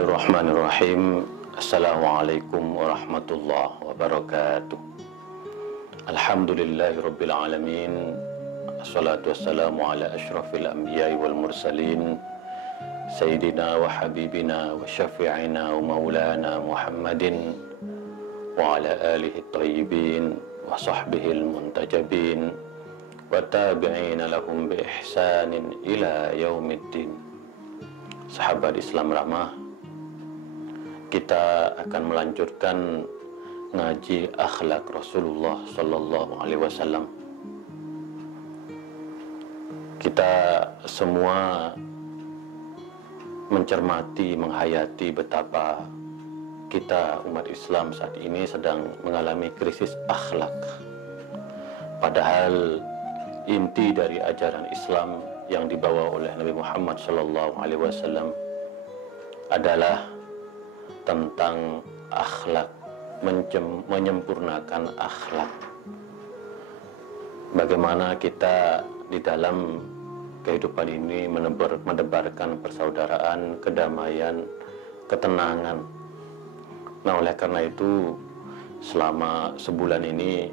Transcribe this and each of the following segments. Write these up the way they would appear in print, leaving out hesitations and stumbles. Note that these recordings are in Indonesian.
Bismillahirrahmanirrahim. Assalamualaikum warahmatullahi wabarakatuh. Alhamdulillahirabbil alamin. Assalatu wassalamu ala asyrafil anbiya'i wal mursalin sayyidina wa habibina wa syafi'ina wa maulana Muhammadin wa ala alihi thayyibin wa sahbihil muntajabin wa tabi'ina lahum bi ihsanin ila yaumiddin. Sahabat Islam Ramah, kita akan melanjutkan ngaji akhlak Rasulullah Sallallahu Alaihi Wasallam. Kita semua mencermati, menghayati betapa kita umat Islam saat ini sedang mengalami krisis akhlak. Padahal inti dari ajaran Islam yang dibawa oleh Nabi Muhammad Sallallahu Alaihi Wasallam adalah tentang akhlak, menyempurnakan akhlak. Bagaimana kita di dalam kehidupan ini menebarkan persaudaraan, kedamaian, ketenangan. Nah, oleh karena itu selama sebulan ini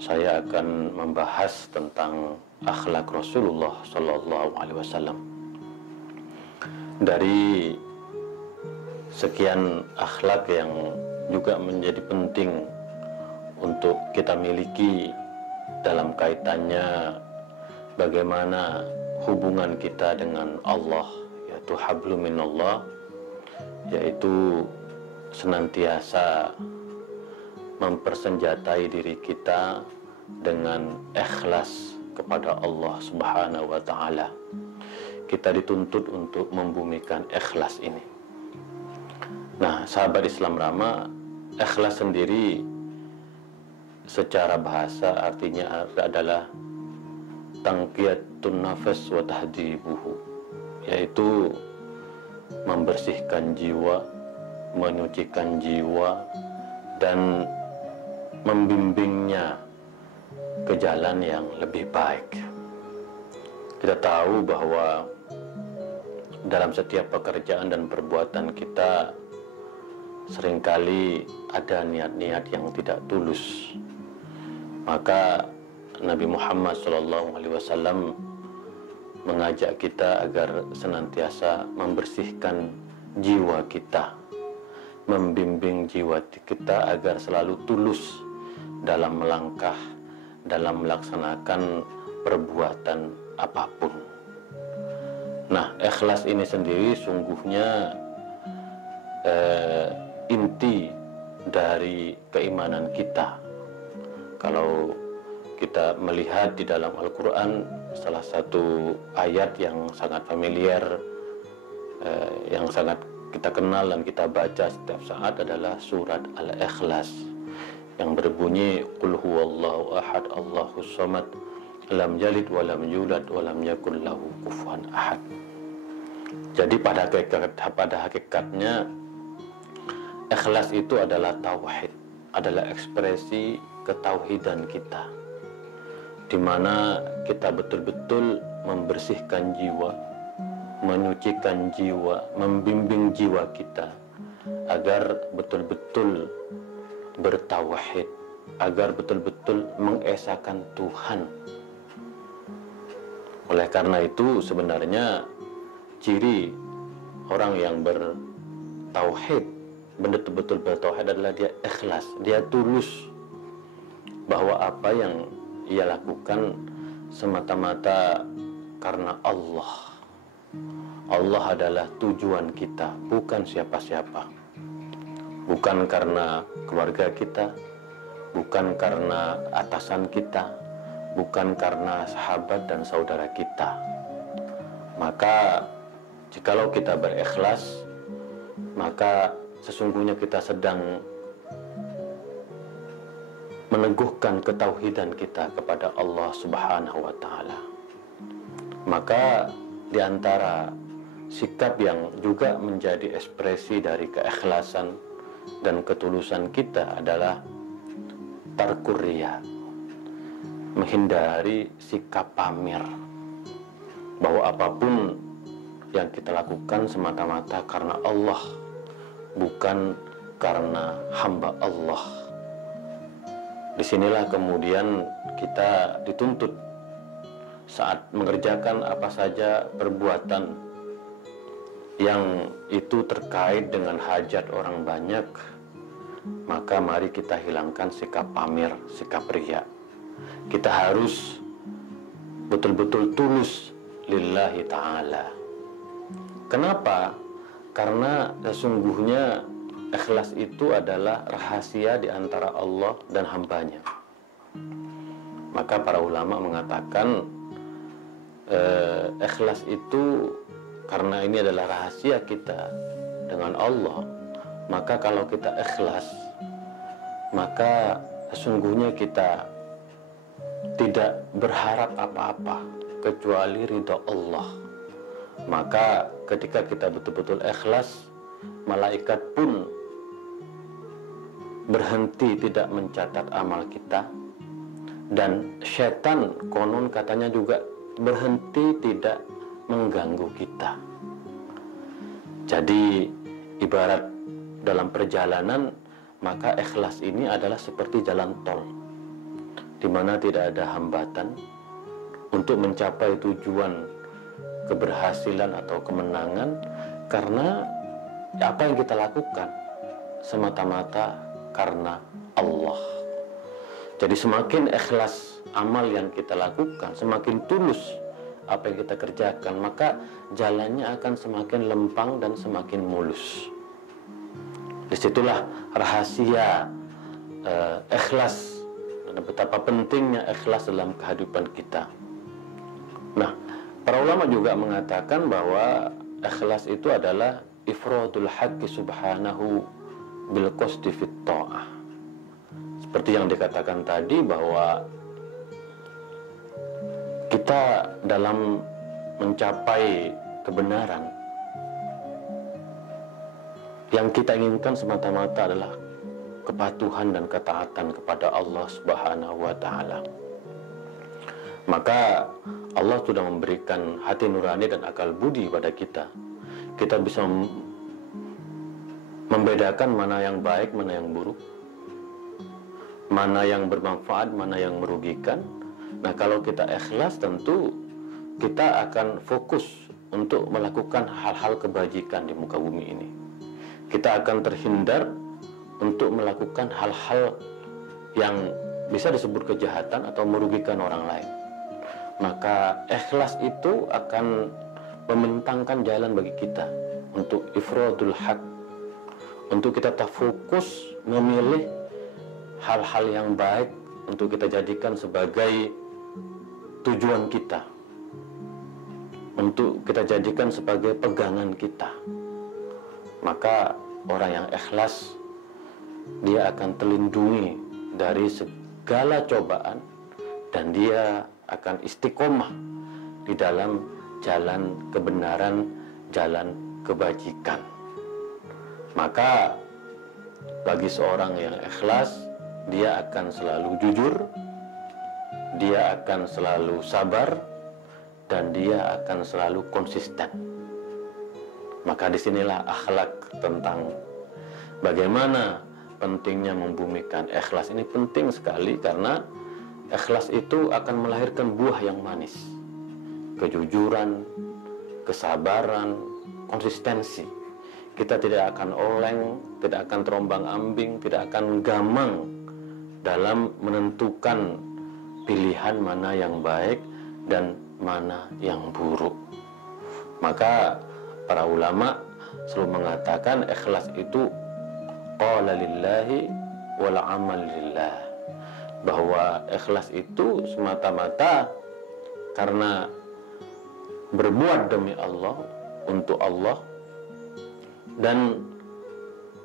saya akan membahas tentang akhlak Rasulullah Sallallahu Alaihi Wasallam. Dari sekian akhlak yang juga menjadi penting untuk kita miliki dalam kaitannya bagaimana hubungan kita dengan Allah, yaitu hablum minallah, yaitu senantiasa mempersenjatai diri kita dengan ikhlas kepada Allah Subhanahu wa Ta'ala. Kita dituntut untuk membumikan ikhlas ini. Nah, sahabat Islam Ramah, ikhlas sendiri secara bahasa artinya adalah tangqiyatun nafas wa tahdibuhu, yaitu membersihkan jiwa, menyucikan jiwa, dan membimbingnya ke jalan yang lebih baik. Kita tahu bahwa dalam setiap pekerjaan dan perbuatan kita seringkali ada niat-niat yang tidak tulus. Maka Nabi Muhammad SAW mengajak kita agar senantiasa membersihkan jiwa kita, membimbing jiwa kita agar selalu tulus dalam melangkah, dalam melaksanakan perbuatan apapun. Nah, ikhlas ini sendiri sungguhnya inti dari keimanan kita. Kalau kita melihat di dalam Al-Quran, salah satu ayat yang sangat familiar, yang sangat kita kenal dan kita baca setiap saat adalah surat Al-Ikhlas yang berbunyi qul huwallahu ahad Allahus samad lam yalid wa lam yulad wa lam yakul lahu kufuwan ahad. Jadi pada hakikatnya ikhlas itu adalah tauhid, adalah ekspresi ketauhidan kita, di mana kita betul-betul membersihkan jiwa, menyucikan jiwa, membimbing jiwa kita agar betul-betul bertauhid, agar betul-betul mengesahkan Tuhan. Oleh karena itu sebenarnya ciri orang yang bertauhid, betul-betul bertauhid adalah dia ikhlas, dia tulus bahwa apa yang ia lakukan semata-mata karena Allah. Allah adalah tujuan kita, bukan siapa-siapa. Bukan karena keluarga kita, bukan karena atasan kita, bukan karena sahabat dan saudara kita. Maka jikalau kita berikhlas, maka sesungguhnya kita sedang meneguhkan ketauhidan kita kepada Allah Subhanahu wa Ta'ala. Maka di antara sikap yang juga menjadi ekspresi dari keikhlasan dan ketulusan kita adalah tarkur riya, menghindari sikap pamer, bahwa apapun yang kita lakukan semata-mata karena Allah, bukan karena hamba Allah. Disinilah kemudian kita dituntut saat mengerjakan apa saja perbuatan yang itu terkait dengan hajat orang banyak, maka mari kita hilangkan sikap pamer, sikap riya. Kita harus betul-betul tulus lillahi ta'ala. Kenapa? Karena sesungguhnya ikhlas itu adalah rahasia di antara Allah dan hambanya. Maka para ulama mengatakan ikhlas itu karena ini adalah rahasia kita dengan Allah, maka kalau kita ikhlas, maka sesungguhnya kita tidak berharap apa-apa kecuali ridha Allah. Maka ketika kita betul-betul ikhlas, malaikat pun berhenti tidak mencatat amal kita, dan setan konon katanya juga berhenti tidak mengganggu kita. Jadi ibarat dalam perjalanan, maka ikhlas ini adalah seperti jalan tol, di mana tidak ada hambatan untuk mencapai tujuan keberhasilan atau kemenangan, karena apa yang kita lakukan semata-mata karena Allah. Jadi semakin ikhlas amal yang kita lakukan, semakin tulus apa yang kita kerjakan, maka jalannya akan semakin lempang dan semakin mulus. Disitulah rahasia ikhlas dan betapa pentingnya ikhlas dalam kehidupan kita. Nah, para ulama juga mengatakan bahwa ikhlas itu adalah ifradul haqqi subhanahu bil qasdi fit ta'ah. Seperti yang dikatakan tadi, bahwa kita dalam mencapai kebenaran, yang kita inginkan semata-mata adalah kepatuhan dan ketaatan kepada Allah Subhanahu wa Ta'ala. Maka Allah sudah memberikan hati nurani dan akal budi pada kita. Kita bisa membedakan mana yang baik, mana yang buruk, mana yang bermanfaat, mana yang merugikan. Nah, kalau kita ikhlas, tentu kita akan fokus untuk melakukan hal-hal kebajikan di muka bumi ini. Kita akan terhindar untuk melakukan hal-hal yang bisa disebut kejahatan atau merugikan orang lain. Maka ikhlas itu akan membentangkan jalan bagi kita untuk ifradul haq, untuk kita terfokus memilih hal-hal yang baik untuk kita jadikan sebagai tujuan kita, untuk kita jadikan sebagai pegangan kita. Maka orang yang ikhlas, dia akan terlindungi dari segala cobaan, dan dia akan istiqomah di dalam jalan kebenaran, jalan kebajikan. Maka bagi seorang yang ikhlas, dia akan selalu jujur, dia akan selalu sabar, dan dia akan selalu konsisten. Maka disinilah akhlak tentang bagaimana pentingnya membumikan ikhlas ini penting sekali, karena ikhlas itu akan melahirkan buah yang manis. Kejujuran, kesabaran, konsistensi. Kita tidak akan oleng, tidak akan terombang-ambing, tidak akan gamang dalam menentukan pilihan mana yang baik dan mana yang buruk. Maka para ulama selalu mengatakan ikhlas itu qala lillahi wal amal lillah, bahwa ikhlas itu semata-mata karena berbuat demi Allah, untuk Allah, dan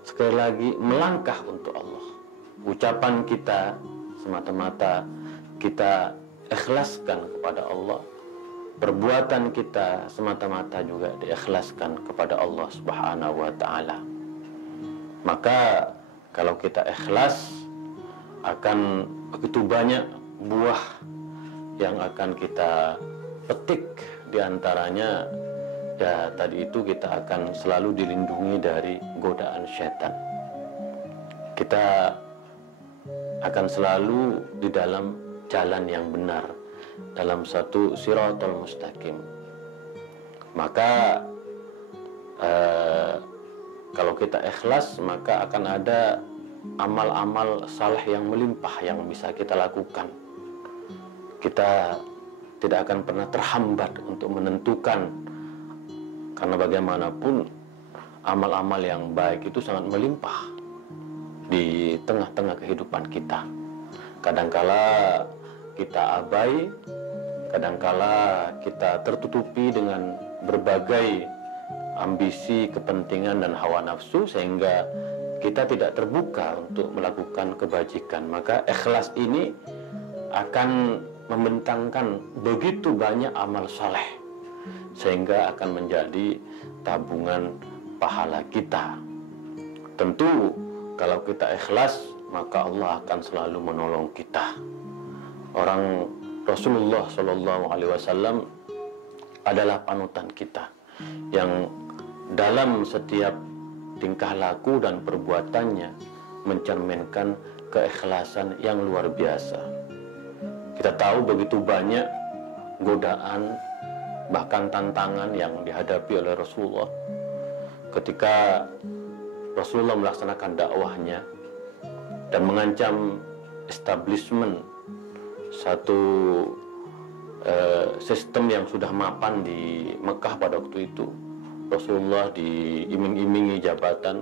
sekali lagi melangkah untuk Allah. Ucapan kita semata-mata kita ikhlaskan kepada Allah, perbuatan kita semata-mata juga diikhlaskan kepada Allah Subhanahu wa Ta'ala. Maka kalau kita ikhlas, akan begitu banyak buah yang akan kita petik. Di antaranya ya tadi itu kita akan selalu dilindungi dari godaan syaitan. Kita akan selalu di dalam jalan yang benar, dalam satu siratal mustaqim. Maka kalau kita ikhlas, maka akan ada amal-amal saleh yang melimpah yang bisa kita lakukan. Kita tidak akan pernah terhambat untuk menentukan, karena bagaimanapun amal-amal yang baik itu sangat melimpah di tengah-tengah kehidupan kita. Kadangkala kita abai, kadangkala kita tertutupi dengan berbagai ambisi, kepentingan, dan hawa nafsu, sehingga kita tidak terbuka untuk melakukan kebajikan. Maka ikhlas ini akan membentangkan begitu banyak amal saleh, sehingga akan menjadi tabungan pahala kita. Tentu kalau kita ikhlas, maka Allah akan selalu menolong kita. Orang Rasulullah SAW adalah panutan kita, yang dalam setiap tingkah laku dan perbuatannya mencerminkan keikhlasan yang luar biasa. Kita tahu begitu banyak godaan, bahkan tantangan yang dihadapi oleh Rasulullah ketika Rasulullah melaksanakan dakwahnya dan mengancam establishment satu sistem yang sudah mapan di Mekah pada waktu itu. Rasulullah diiming-imingi jabatan,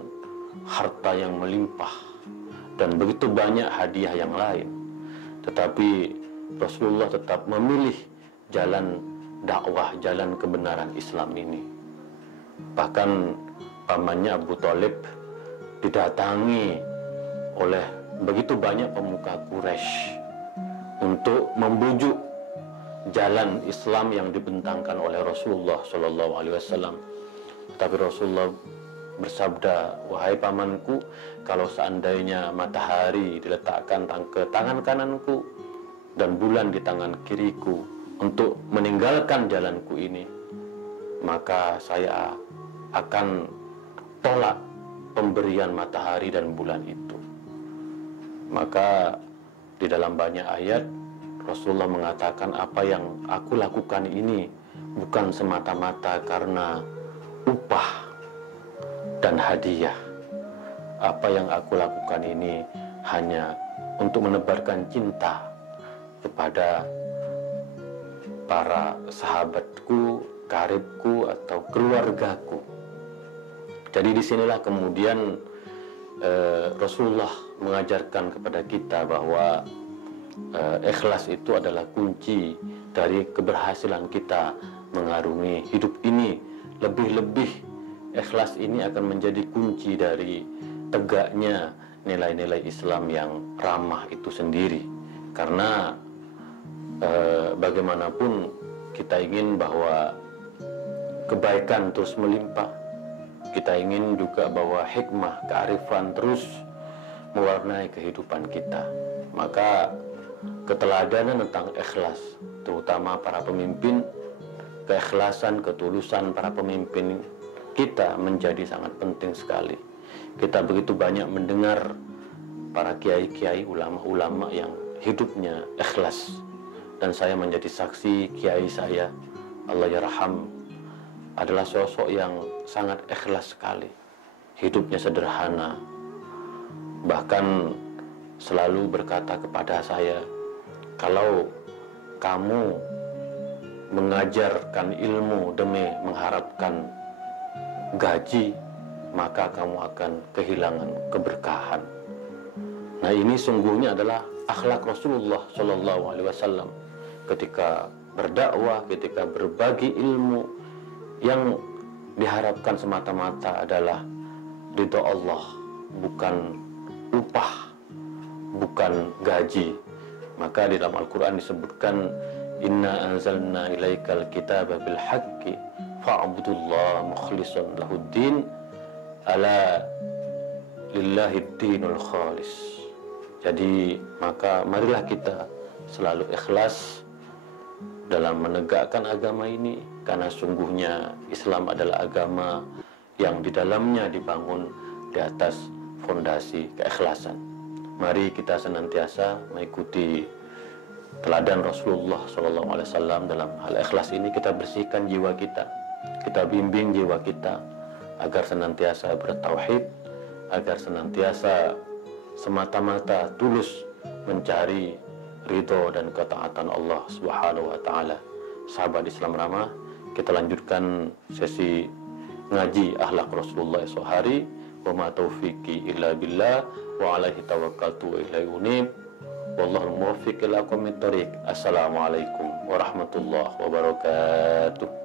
harta yang melimpah, dan begitu banyak hadiah yang lain. Tetapi Rasulullah tetap memilih jalan dakwah, jalan kebenaran Islam ini. Bahkan pamannya Abu Thalib didatangi oleh begitu banyak pemuka Quraisy untuk membujuk jalan Islam yang dibentangkan oleh Rasulullah SAW. Tapi Rasulullah bersabda, "Wahai pamanku, kalau seandainya matahari diletakkan ke tangan kananku dan bulan di tangan kiriku untuk meninggalkan jalanku ini, maka saya akan tolak pemberian matahari dan bulan itu." Maka di dalam banyak ayat Rasulullah mengatakan, apa yang aku lakukan ini bukan semata-mata karena upah dan hadiah. Apa yang aku lakukan ini hanya untuk menebarkan cinta kepada para sahabatku, karibku, atau keluargaku. Jadi disinilah kemudian Rasulullah mengajarkan kepada kita bahwa ikhlas itu adalah kunci dari keberhasilan kita mengarungi hidup ini. Lebih-lebih ikhlas ini akan menjadi kunci dari tegaknya nilai-nilai Islam yang ramah itu sendiri. Karena bagaimanapun kita ingin bahwa kebaikan terus melimpah, kita ingin juga bahwa hikmah, kearifan terus mewarnai kehidupan kita. Maka keteladanan tentang ikhlas, terutama para pemimpin, keikhlasan, ketulusan para pemimpin kita menjadi sangat penting sekali. Kita begitu banyak mendengar para kiai-kiai, ulama-ulama yang hidupnya ikhlas. Dan saya menjadi saksi, kiai saya, Allah yarham, adalah sosok yang sangat ikhlas sekali. Hidupnya sederhana, bahkan selalu berkata kepada saya, kalau kamu mengajarkan ilmu demi mengharapkan gaji, maka kamu akan kehilangan keberkahan. Nah, ini sungguhnya adalah akhlak Rasulullah SAW ketika berdakwah, ketika berbagi ilmu, yang diharapkan semata-mata adalah ridha Allah, bukan upah, bukan gaji. Maka di dalam Al-Quran disebutkan, inna anzalna ilaikal kitaba bil haqqi fa'budullaha mukhlishan lahuddin ala lillahi dinul khalis. Jadi maka marilah kita selalu ikhlas dalam menegakkan agama ini, karena sungguhnya Islam adalah agama yang di dalamnya dibangun di atas fondasi keikhlasan. Mari kita senantiasa mengikuti teladan Rasulullah SAW dalam hal ikhlas ini. Kita bersihkan jiwa kita bimbing jiwa kita agar senantiasa bertauhid, agar senantiasa semata-mata tulus mencari ridho dan ketaatan Allah Subhanahu wa taala. Sahabat Islam Ramah, kita lanjutkan sesi ngaji akhlak Rasulullah esok hari. Wa ma taufiqi illa billah wa alaihi tawakkaltu wa ilaihi unib. Wallahu muwaffiq ila aqwamit thoriq. Assalamualaikum warahmatullahi wabarakatuh.